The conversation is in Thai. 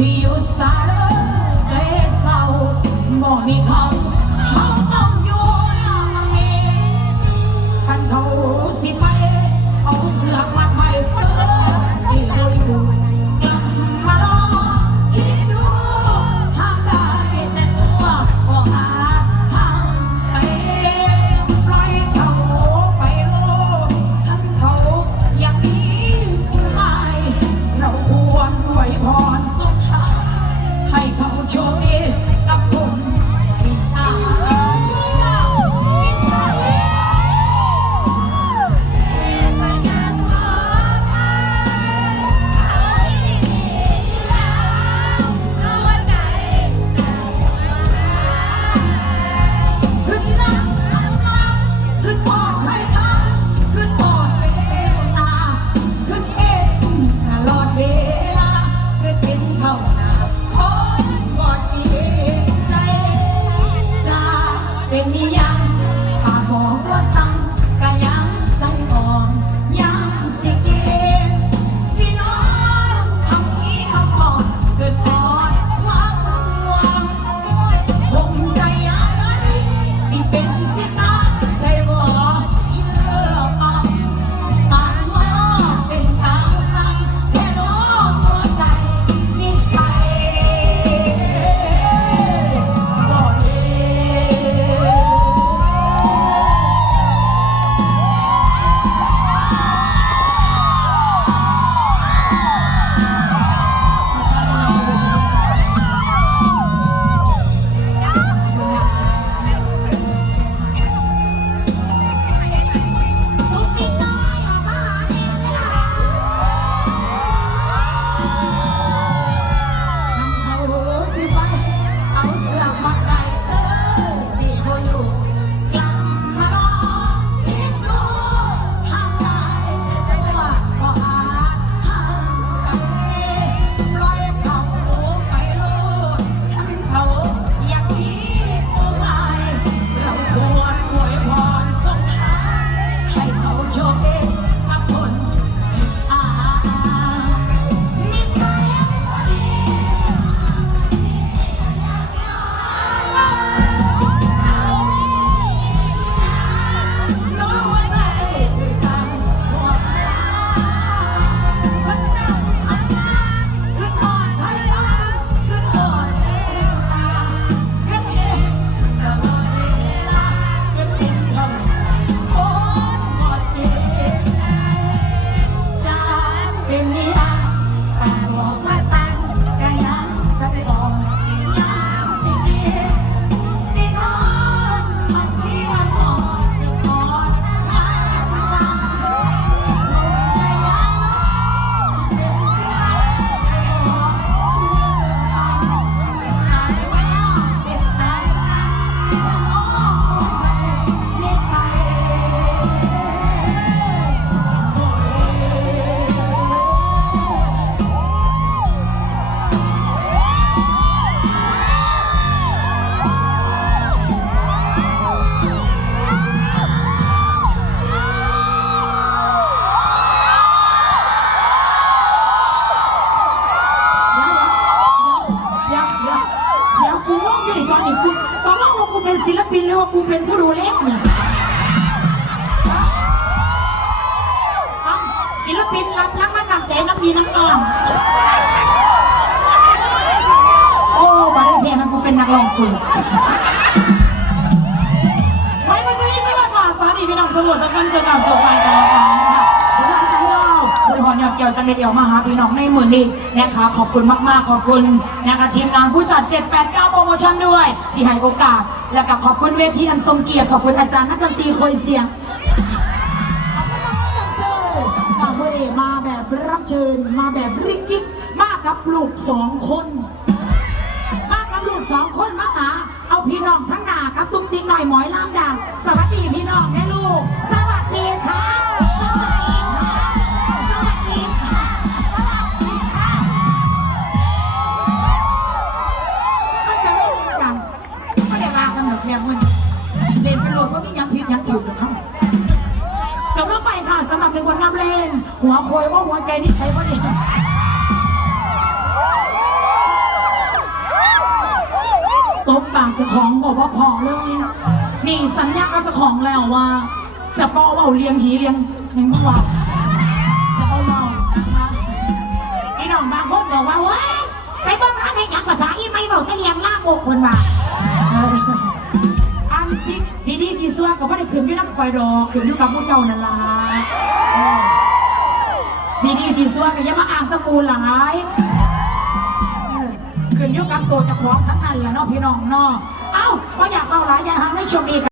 You're sorry. 我心。 ศิลปินหรือว่ากูเป็นผู้ดูแลเนี่ยเอาศิลปินรับรักมันนำแใจน้ำพีน้ำนอง โอ้บาได้แทนมันกูเป็นนักร้องกูไว้มาเจอกันที่สนามหกาสาดีพี่น้องสมุทรสงคราเจอกับสุพรรณบุรีคะ เาจะเนเดียวมาหาพี่น้องในหมือนนี่นะคะขอบคุณมากๆ ขอบคุณนะคะทีมงานผู้จัด 789 โปรโมชั่นด้วย ที่ให้โอกาส และก็ขอบคุณเวทีอันทรงเกียรติขอบคุณอาจารย์นักดนตรีคอยเสียงขอบคุณน้อกันซูมาเบมาแบบรับเชิญมาแบบริกิกมากับลูกสองคนมากับลูกสองคนมาหาเอาพี่น้องทั้งหนากับตุ้มติ้งหน่อยหมอยล่ามดางสวัสดีพี่น้องแม่ลูก ไปค่ะสำหรับหนึ่งคนงามเลนหัวโคยว่าหัวใจนี่ใช้ว่าดีตบปากเจ้าของบอกว่าพอเลย นี่สัญญากับเจ้าของแล้วว่า จะป้าเบาเลี้ยงหีเลี้ยงแมงมุมเบาจะป้าเบานะคะไอ้น้องบางคนบอกว่าเว้ยไปเบิ่งอันไหนอยากภาษาอีไม่บาแต่เลี้ยงล่ามกคนว่า สิสีดีจีซัวก็บ่ได้ขึ้นอยู่น้ำคอยดอกขึ้นอยู่กับผู้เจ้านั่นล่ะเออสีดีจีซัวก็อย่ามาอ้างตะกูหลายเออขึ้นอยู่กับตัวเจ้าของทั้งนั้นล่ะเนาะพี่น้องเนาะเอ้าบ่อยากเบาหลายอย่างในช่วงนี้